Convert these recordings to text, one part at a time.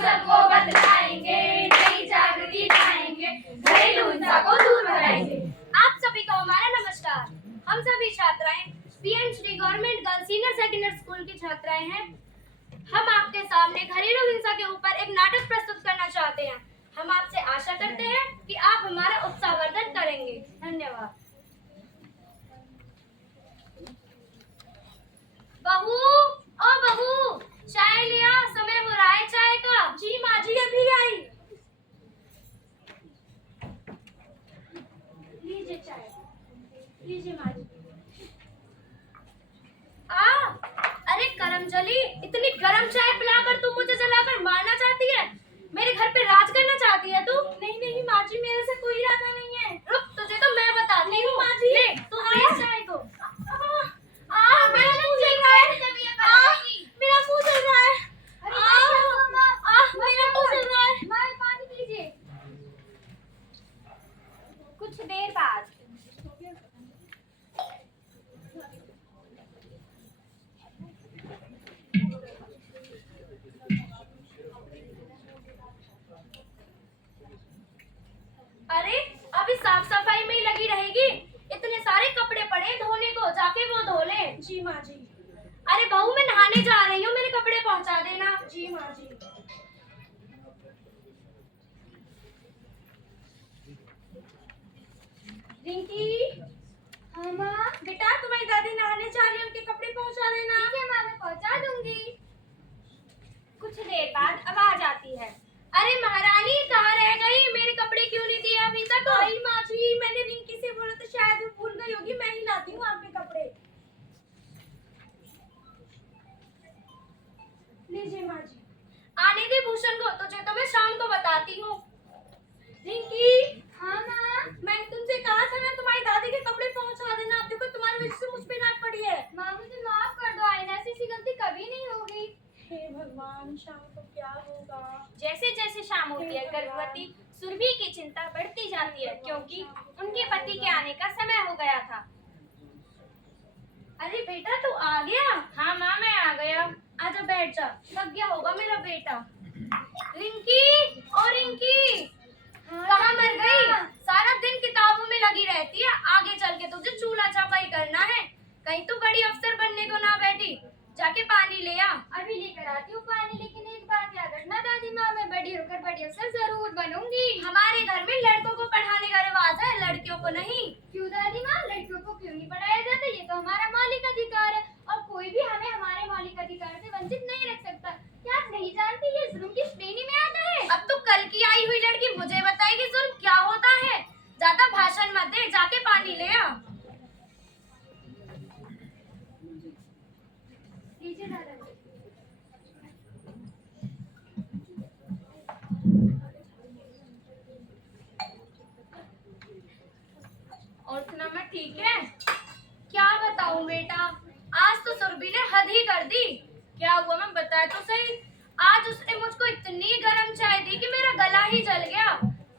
सबको बतलाएंगे, नई जागृति लाएंगे, घरेलू हिंसा को दूर भगाएंगे। आप सभी को हमारा नमस्कार। हम सभी छात्राएं PM Shri government girls senior secondary school की छात्राएं हैं। हम आपके सामने घरेलू हिंसा के ऊपर एक नाटक प्रस्तुत करना चाहते हैं। हम आपसे आशा करते हैं कि आप हमारा उत्साहवर्धन करेंगे। धन्यवाद। बहू, ओ बहू, चाय लिया, समय हो रहा है चाय का। जी माँ जी, अभी आई। लीजिए चाय, लीजिए माँ जी। अरे करमजली, इतनी गरम चाय पिलाकर तू मुझे जलाकर मारना चाहती है? मेरे घर पे राज करना चाहती है तू? नहीं नहीं माँ जी, मेरे से कोई इरादा नहीं है। रुक, तुझे तो मैं बताती हूँ। माँ जी, ले, तू पी चाय को। मेरा मुंह जल रहा है। मेरा मुंह जल रहा है। मेरा मुंह जल रहा है। माँ, पानी पीजिए। कुछ देर बाद अरे अभी साफ सफाई में ही लगी रहेगी। इतने सारे कपड़े पड़े धोने को, जाके वो धो ले। जी माँ जी। अरे बहू, मैं नहाने जा रही हूँ, मेरे कपड़े पहुंचा देना। जी माँ जी। रिंकी, हाँ माँ। बेटा तुम्हारी दादी नहाने जा रही है, उनके कपड़े पहुंचा देना। ठीक है माँ, मैं पहुँचा दूंगी। कुछ देर बाद आवाज आती है। अरे महारानी, कहाँ रह गई? मेरे कपड़े क्यों नहीं दिए अभी तक? आई माँ जी, मैंने रिंकी से बोला तो शायद वो भूल गई होगी। मैं ही लाती हूँ आपके कपड़े। लीजिए माँ जी। आने दे भूषण को, तुझे तो मैं शाम को बताती हूँ। रिंकी। हाँ माँ। मैंने तुमसे कहा था ना तुम्हारी दादी के कपड़े पहुँचा देना। अब देखो तुम्हारी वजह से मुझ पे डांट पड़ी है। माँ मुझे माफ कर दो, आईना ऐसी गलती कभी नहीं होगी। हे भगवान, शाम को क्या होगा? जैसे जैसे शाम होती है, गर्भवती सुरभि की चिंता बढ़ती जाती है, क्योंकि उनके पति के आने का समय हो गया था। अरे बेटा, तू आ गया? हाँ माँ, मैं आ गया। आजा, बैठ जा। थक गया होगा मेरा बेटा। रिंकी, ओ रिंकी, हाँ, कहाँ मर गई? सारा दिन किताबों में लगी रहती है, आगे चल के तुझे चूल्हा छपाई करना है। कहीं तू बड़ी अफसर बनने को ना बैठी। जाके पानी ले आ। अभी लेकर आती हूँ पानी, लेकिन एक बात याद रखना दादी माँ, मैं बड़ी होकर बड़ी अफसर जरूर बनूंगी। हमारे घर में लड़कों को पढ़ाने का रिवाज है, लड़कियों को नहीं। क्यों दादी माँ, लड़कियों को क्यों नहीं पढ़ाया जाता? ये तो हमारा मौलिक अधिकार है और कोई भी हमें हमारे मौलिक अधिकार से वंचित नहीं रख सकता। क्या आप नहीं जानती ये जुल्म की श्रेणी में आता है? अब तो कल की आई हुई लड़की मुझे बताएगी जुल्म क्या होता है। ज्यादा भाषण मत दे, जाके पानी ले आ। लीजिए दादा। और सुना, मैं ठीक है? क्या बताऊं बेटा, आज तो सुरभि ने हद ही कर दी। क्या हुआ मैं बताया तो सही। आज उसने मुझको इतनी गर्म चाय दी कि मेरा गला ही जल गया।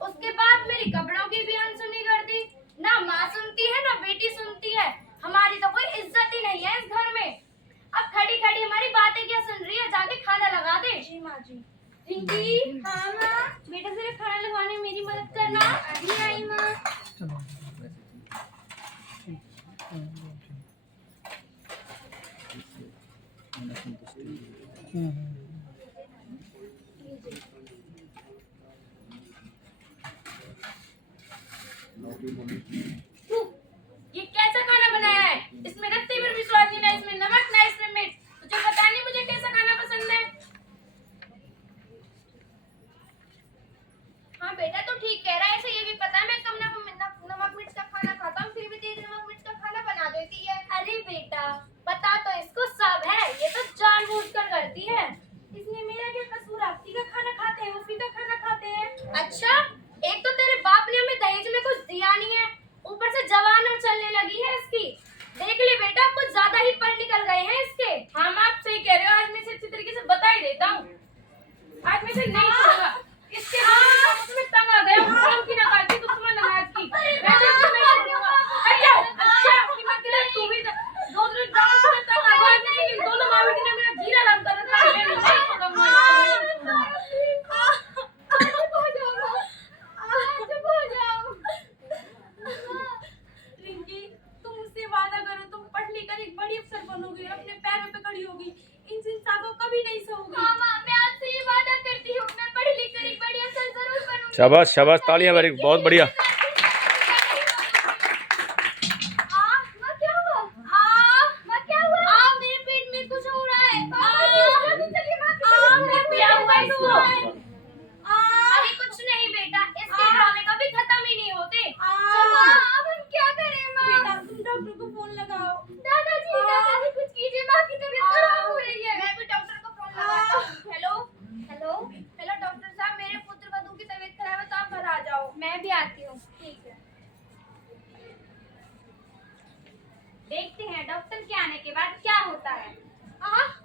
उसके बाद मेरी कपड़ों की भी अनसुनी कर दी। ना माँ सुनती है ना बेटी सुनती है। हमारी तो कोई इज्जत ही नहीं है इस घर में। अब खड़ी खड़ी हमारी बातें क्या सुन रही है? जाके खाना लगा दे। जी माँ जी। रिंकी, हाँ माँ। बेटा जरा खाना लगवाने में मेरी मदद करना। अभी आई माँ। ये कैसा खाना बनाया है? इसमें रत्ती भर भी स्वाद नहीं, ना इसमें नमक ना इसमें मिर्च। तुझे पता नहीं मुझे कैसा खाना पसंद है? हाँ बेटा, तो ठीक कह रहा है। ऐसे ये भी पता है मैं कम नमक मिर्च का खाना खाता हूँ, फिर भी तेरी नमक मिर्च का खाना बना देती है। अरे बेटा, पता तो इसको सब है, ये तो जानबूझकर करती है। इसमें मेरा क्या कसूर? आपकी का खाना खाते हैं, उसी का खाना खाते हैं। अच्छा, एक तो तेरे बाप ने हमें दहेज में कुछ दिया नहीं है, ऊपर से जवान और चलने लगी है इसकी। देख ले बेटा, कुछ ज्यादा ही पल निकल गए हैं इसके। हाँ माँ, आप सही कह रहे हो। आज मैं इसे अच्छी तरीके से बता ही देता हूँ। आज मैं इसे नहीं छोड़ूंगा। इसके में तंग आ गया। की ना काटी तो तुम्हें नमाज की। वैसे भी मैं छोड़ूंगा। अच्छा, आपकी माँ के लिए तू भी दो दिन गाँव से तंग आ गया। दोनों माँ बेटी ने मेरा जीना हराम कर रखा है। मैं नहीं छोड़ूंगा इसको। शाबाश शाबाश, तालियां मेरी, बहुत बढ़िया। माँ क्या हुआ? माँ क्या हुआ? मेरे पेट में कुछ हो रहा है। क्या हुआ इसको? अरे कुछ नहीं बेटा, इसके ड्रामे कभी खत्म ही नहीं होते। अब हम क्या करें माँ? बेटा तुम डॉक्टर को फोन लगाओ। दादाजी कुछ कीजिए, माँ की तबीयत खराब हो रही है। मैं भी डॉक्टर को फोन लगाता हूँ। हेलो हेलो हेलो डॉक्टर साहब, मेरे पुत्र वधू की तबीयत खराब है, तो आप घर आ जाओ। मैं भी आती हूँ। ठीक है। देखते हैं डॉक्टर के आने के बाद क्या होता है।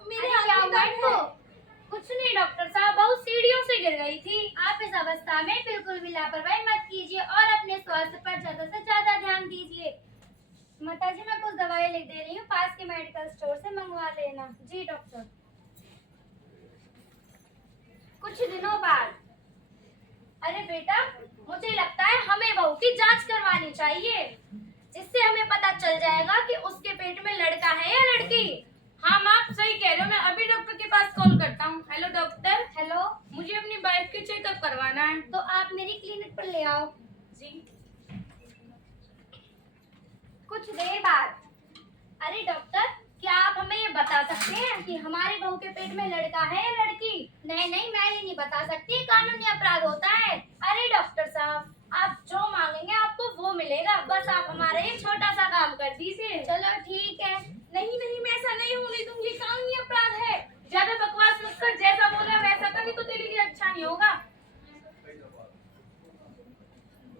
मेरे अरे, क्या हाथ में हुआ दर्द इनको? है। कुछ नहीं डॉक्टर साहब, बहुत सीढ़ियों से गिर गई थी। आप इस अवस्था में बिल्कुल भी लापरवाही मत कीजिए और अपने स्वास्थ्य पर ज्यादा से ज्यादा ध्यान दीजिए। माता जी, मैं कुछ दवाई लिख दे रही हूँ, पास के मेडिकल स्टोर से मंगवा लेना। जी डॉक्टर। कुछ दिनों बाद, अरे बेटा, मुझे लगता है हमें बहू की जांच करवानी चाहिए, जिससे हमें पता चल जाएगा कि उसके पेट में लड़का है या लड़की। हाँ माँ, आप सही कह रहे हो। मैं अभी डॉक्टर के पास कॉल करता हूँ। हेलो डॉक्टर, हेलो, मुझे अपनी वाइफ की चेकअप करवाना है। तो आप मेरी क्लिनिक पर ले आओ। जी। कुछ देर बाद, अरे डॉक्टर, क्या आप हमें ये बता सकते हैं कि हमारी बहू के पेट में लड़का है या लड़की? नहीं नहीं, मैं ये नहीं बता सकती, कानूनी अपराध होता है। अरे डॉक्टर साहब, आप जो मांगेंगे आपको वो मिलेगा, बस आप हमारा ये छोटा सा काम कर दीजिए। चलो ठीक है। नहीं नहीं, मैं ऐसा नहीं होने दूंगी, कानूनी अपराध है। ज्यादा बकवास मत कर, जैसा बोला वैसा कर, नहीं तो तेरे लिए अच्छा नहीं होगा।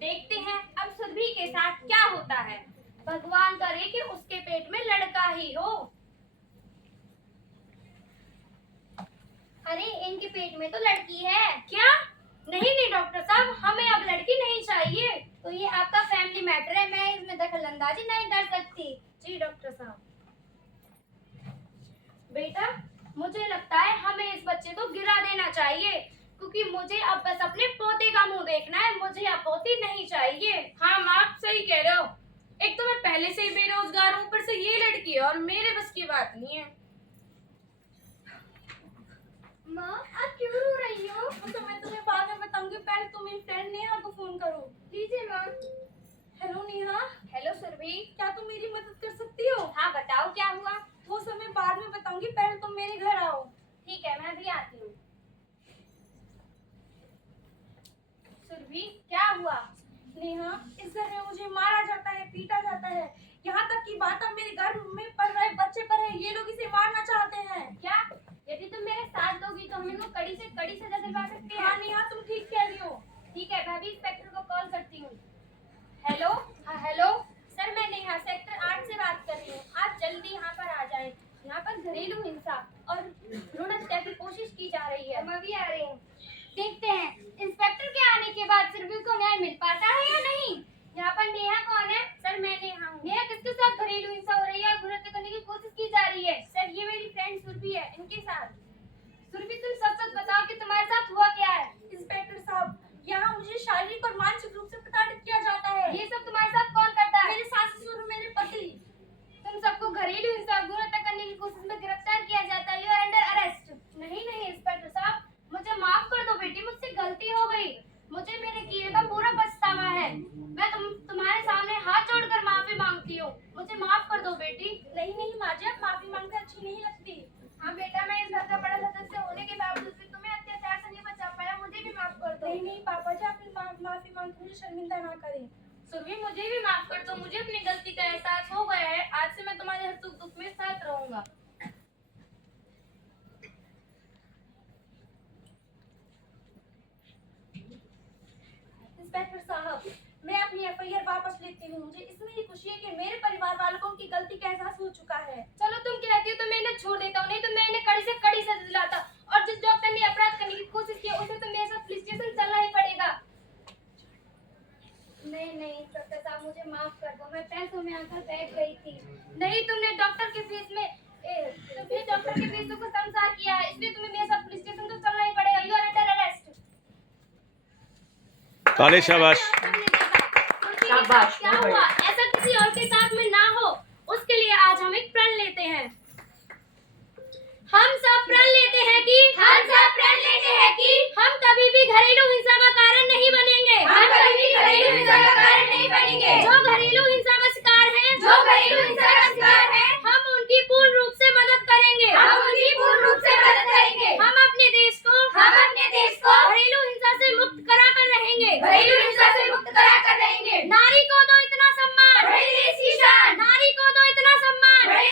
देखते हैं अब सुरभि के साथ क्या होता है। भगवान करे कि उसके पेट में लड़का ही हो। अरे, इनके पेट में तो लड़की है। क्या? नहीं नहीं डॉक्टर साहब, हमें अब लड़की नहीं चाहिए। तो ये आपका फैमिली मैटर है, मैं इसमें दखलंदाजी नहीं कर सकती। जी डॉक्टर साहब। बेटा, मुझे लगता है हमें इस बच्चे को गिरा देना चाहिए, क्योंकि मुझे अब बस अपने पोते का मुंह देखना है, मुझे अब पोती नहीं चाहिए। हाँ माँ, आप सही कह रहे हो। एक तो मैं पहले से ही बेरोजगार हूँ, ऊपर से ये लड़की है और मेरे बस की बात नहीं है। माँ, आप क्यों रो रही हो? तो मैं तुम्हें बाद में बताऊंगी, पहले तुम मेरी फ्रेंड नेहा को फोन करो। लीजिए माँ। Hello Neha, hello Surabhi. क्या तुम मेरी मदद कर सकती हो? हाँ बताओ क्या हुआ? वो सब मैं बाद में बताऊंगी, पहले तुम मेरे घर आओ। ठीक है, मैं भी आती हूँ। सुरभि, क्या हुआ? नेहा, इस घर में मुझे मारा जाता है, पीटा जाता है, यहाँ तक की बात अब मेरे घर में पढ़ रहे बच्चे पर है। ये लोग इसे मारना चाहते हैं। क्या? यदि तुम मेरे साथ दोगी तो हम इनको कड़ी से कड़ी सजा दिलवा सकते हैं। हाँ नेहा, तुम ठीक कह रही हो। ठीक है, मैं भी इंस्पेक्टर को कॉल करती हूँ। हेलो। हाँ हेलो सर, मैं नेहा सेक्टर 8 से बात कर रही हूँ। आप जल्दी यहाँ पर आ जाएं। यहाँ पर घरेलू हिंसा और भ्रूण हत्या की कोशिश की जा रही है। मैं भी आ रही हूँ। देखते हैं इंस्पेक्टर के आने के बाद सुरभि को न्याय मिल पाता है या नहीं। यहाँ पर नेहा कौन है? सर मैं नेहा हूँ। नेहा, किसके साथ घरेलू हिंसा हो रही है, भ्रूण हत्या करने की कोशिश की जा रही है? सर ये मेरी फ्रेंड सुरभि है, इनके साथ। सुरभि, तुम सच सच बताओ कि तुम्हारे साथ हुआ क्या है? इंस्पेक्टर साहब, यहाँ मुझे शारीरिक और मानसिक रूप से प्रताड़ित किया जाता है। ये सब तुम्हारे साथ कौन करता है? मेरे सास ससुर, मेरे पति। तुम सबको घरेलू हिंसा और भ्रूण हत्या करने की कोशिश में गिरफ्तार किया जाता है। You are under arrest. नहीं नहीं इंस्पेक्टर साहब, मुझे माफ कर दो बेटी, मुझसे गलती हो गई। मुझे मेरे किए का पूरा पछतावा है। मैं तुम्हारे सामने हाथ जोड़कर माफी मांगती हूँ। मुझे माफ कर दो बेटी। नहीं नहीं माँ जी, आप माफी मांगते अच्छी नहीं लगती। हाँ बेटा, मैं इस घर का बड़ा सदस्य होने के बावजूद भी तुम्हें अत्याचार से नहीं बचा पाया, मुझे भी माफ कर दो। नहीं नहीं पापा जी, आप माफी मांग के मुझे शर्मिंदा ना करें। सुरभि, मुझे भी माफ कर दो। मुझे अपनी गलती का एहसास हो गया है। आज से मैं तुम्हारे हर सुख दुख में साथ रहूंगा। इंस्पेक्टर साहब, मैं अपनी एफआईआर वापस लेती हूँ। मुझे इसमें ही खुशी है कि मेरे परिवार वालों को उनकी गलती का एहसास हो चुका है। चलो तुम कहती हो तो मैं इन्हें छोड़ देता हूँ, नहीं तो मैं इन्हें कड़ी से कड़ी सजा दिलाता। और जिस डॉक्टर ने अपराध करने की कोशिश की उसे तो मेरे साथ पुलिस स्टेशन चलना ही पड़ेगा। नहीं नहीं इंस्पेक्टर साहब, मुझे माफ कर दो, मैं पैसों में आकर बैठ गई थी। नहीं, तुमने डॉक्टर के फीस में को संसार किया है, इसलिए तुम्हें मेरे साथ पुलिस स्टेशन तो चलना ही पड़ेगा। You are under arrest. ताली शाबाश। शाबाश। क्या हुआ? ऐसा किसी और के साथ में ना हो, उसके लिए आज हम एक प्रण लेते हैं। हम सब प्रण लेते हैं कि हम कभी भी घरेलू हिंसा